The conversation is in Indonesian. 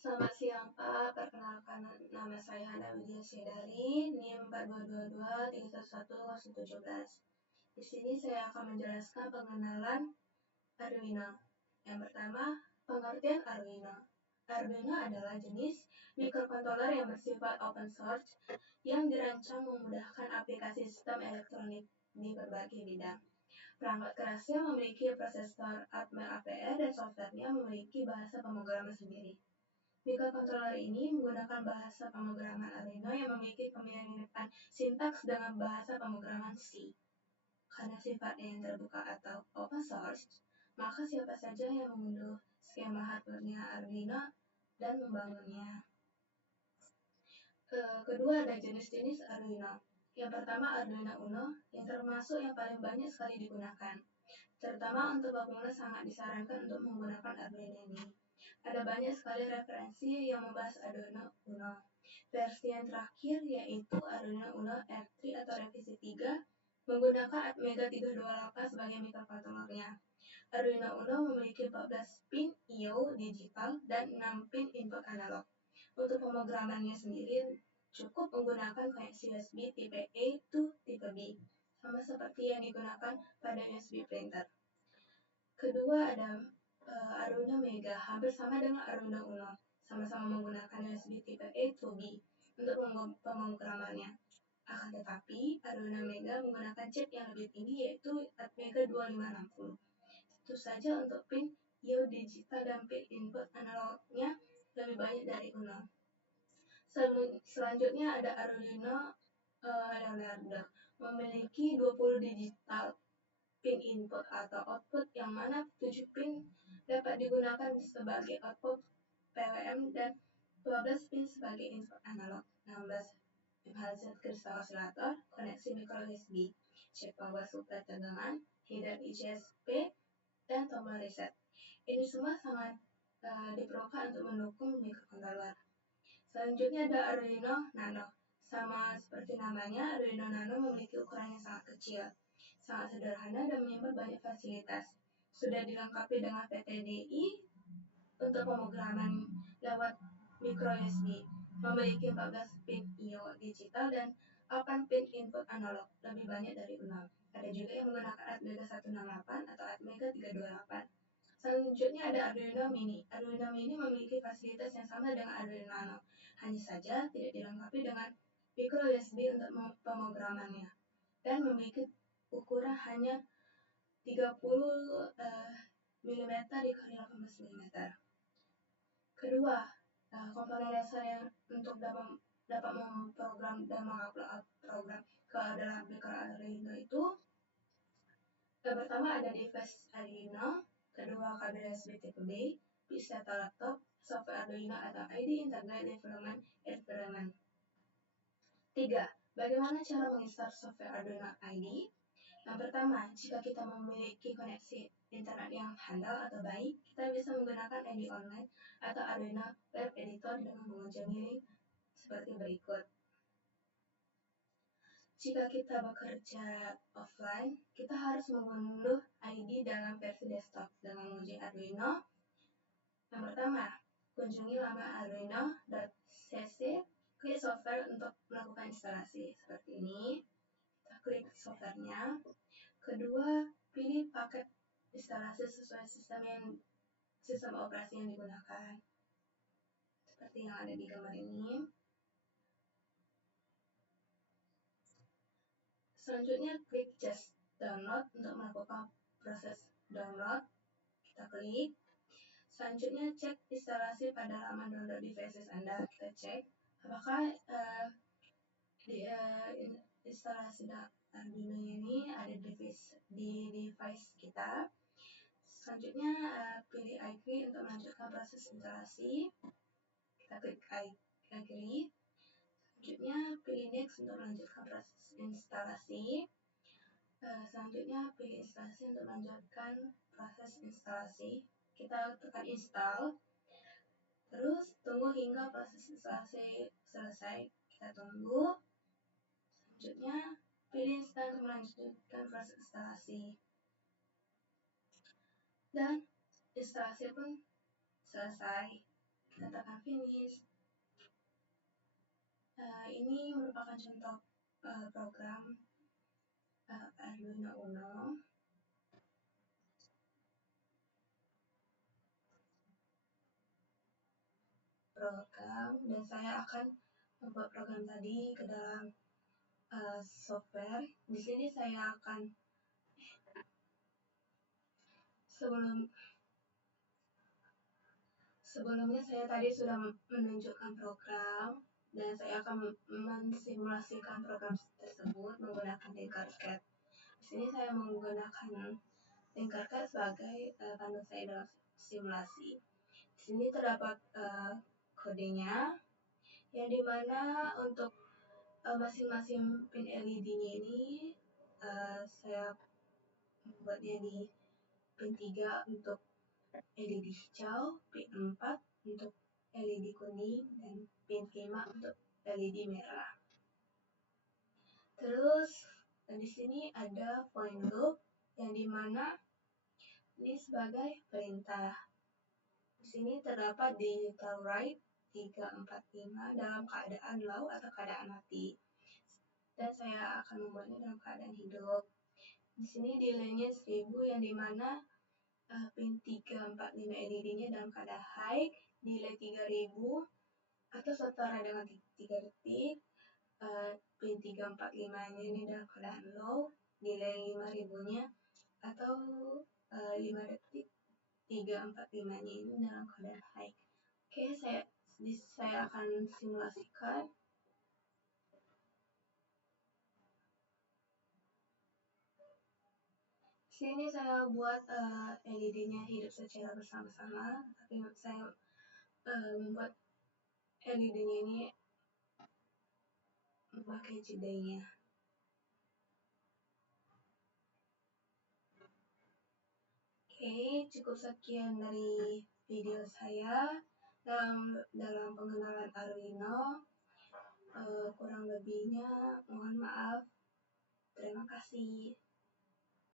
Selamat siang Pak, perkenalkan nama saya Hana Widya Syedari, NIM 4222311 Di sini saya akan menjelaskan pengenalan Arduino. Yang pertama, pengertian Arduino. Arduino adalah jenis mikrokontroler yang bersifat open source yang dirancang memudahkan aplikasi sistem elektronik di berbagai bidang. Perangkat kerasnya memiliki prosesor Atmel APR dan softwarenya memiliki bahasa pemrograman sendiri. Mikrokontroler ini menggunakan bahasa pemrograman Arduino yang memiliki kemiripan sintaks dengan bahasa pemrograman C. Karena sifatnya yang terbuka atau open source, maka siapa saja yang mengunduh skema hardware-nya Arduino dan membangunnya. Kedua, ada jenis-jenis Arduino. Yang pertama, Arduino Uno, yang termasuk yang paling banyak sekali digunakan. Terutama untuk pemula sangat disarankan untuk menggunakan Arduino ini. Ada banyak sekali referensi yang membahas Arduino Uno. Versi yang terakhir yaitu Arduino Uno R3 atau revisi 3 menggunakan Atmega 328 sebagai mikrokontrolernya. Arduino Uno memiliki 14 pin I/O digital dan 6 pin input analog. Untuk pemrogramannya sendiri cukup menggunakan koneksi USB tipe A to tipe B, sama seperti yang digunakan pada USB printer. Kedua ada Arduino Mega, hampir sama dengan Arduino Uno, sama-sama menggunakan USB tipe A to B untuk pemrogramannya. Akan tetapi, Arduino Mega menggunakan chip yang lebih tinggi yaitu Atmega 2560. Tentu saja untuk pin I/O digital dan pin input analognya lebih banyak dari Uno. Selanjutnya ada Arduino Leonardo, memiliki 20 digital pin input atau output yang mana 7 pin dapat digunakan sebagai output PWM dan 12 pin sebagai input analog, 16 MHz kristal oscillator, koneksi micro USB, chip power supply tegangan, header ICSP, dan tombol reset. Ini semua sangat diperlukan untuk mendukung mikrokontroler. Selanjutnya ada Arduino Nano. Sama seperti namanya, Arduino Nano memiliki ukuran yang sangat kecil, sangat sederhana dan menyimpan banyak fasilitas. Sudah dilengkapi dengan PTDI untuk pemrograman lewat micro USB, memiliki 14 pin I/O digital dan 8 pin input analog, lebih banyak dari Uno. Ada juga yang menggunakan Atmega 168 atau Atmega 328. Selanjutnya ada Arduino Mini. Arduino Mini memiliki fasilitas yang sama dengan Arduino Nano, hanya saja tidak dilengkapi dengan micro USB untuk pemrogramannya dan memiliki ukuran hanya 30 mm dikali 18 mm. Kedua, komponen dasar yang untuk dapat memprogram dan mengupload program ke dalam Arduino itu pertama ada device Arduino, kedua kabel USB tipe B, PC atau laptop, software Arduino atau IDE Integrated Development Environment. 3. Bagaimana cara menginstal software Arduino IDE? Yang pertama, jika kita memiliki koneksi internet yang handal atau baik, kita bisa menggunakan IDE online atau Arduino Web Editor dengan mengunjungi link seperti berikut. Jika kita bekerja offline, kita harus mengunduh IDE dalam versi desktop dengan mengunjungi Arduino. Yang pertama, kunjungi laman arduino.cc, klik software untuk melakukan instalasi seperti ini. Kita klik softwarenya. Kedua, pilih paket instalasi sesuai sistem operasi yang digunakan. Seperti yang ada di gambar ini. Selanjutnya, klik just download untuk melakukan proses download. Kita klik. Selanjutnya, cek instalasi pada laman download devices Anda. Kita cek apakah instalasi Arduino ini ada di device kita. Selanjutnya, pilih agree untuk melanjutkan proses instalasi. Kita klik agree. Selanjutnya, pilih next untuk melanjutkan proses instalasi. Selanjutnya, pilih instalasi untuk melanjutkan proses instalasi. Kita tekan install. Terus, tunggu hingga proses instalasi selesai. Kita tunggu. Selanjutnya, pilih install untuk melanjutkan proses instalasi. Dan instalasi pun selesai. kita tekan finish. Ini merupakan contoh program Arduino Uno. Dan saya akan membuat program tadi ke dalam software. Di sini saya akan sebelumnya saya tadi sudah menunjukkan program dan saya akan mensimulasikan program tersebut menggunakan Tinkercad. Di sini saya menggunakan Tinkercad sebagai panduan saya dalam simulasi. Di sini terdapat kodenya, yang dimana untuk masing-masing pin LED-nya ini saya membuatnya di pin 3 untuk LED hijau, pin 4 untuk LED kuning, dan pin 5 untuk LED merah. Terus di sini ada point loop yang dimana ini sebagai perintah. Di sini terdapat digital write 345 dalam keadaan low atau keadaan mati. Dan saya akan membuatnya dalam keadaan hidup. Di sini delay-nya 1000 yang dimana pin 345 LED-nya dalam keadaan high, delay 3000 atau setara dengan 3 detik. Pin 345-nya ini dalam keadaan low, delay 5000-nya atau 5 detik. 345-nya ini dalam keadaan high. Oke, saya akan simulasikan. Sini saya buat LED-nya hidup secara bersama-sama, tapi saya membuat LED-nya ini memakai jedanya. Oke, cukup sekian dari video saya dalam pengenalan Arduino. Kurang lebihnya mohon maaf. Terima kasih.